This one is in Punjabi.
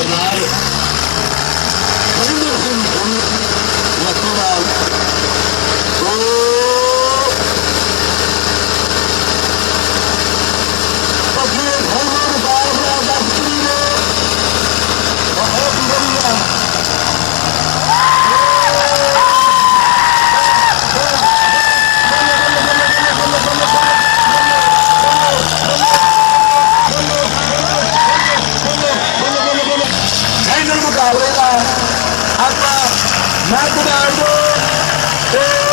ਸਰਦਾਰ ਹਰਿੰਦਰ ਸਿੰਘ ਲਖੋਵਾਲ ਪੱਛੇ ਭੋਲਾ ਮੁਕਾਬਲਾ ਦਸਤਰੀ ਨੇ ਬਹੁਤ ਵਧੀਆ ਮੁਕਾਬਲੇ ਦਾ ਆਪਾਂ ਮੈਂ ਬਣਾ ਦੋ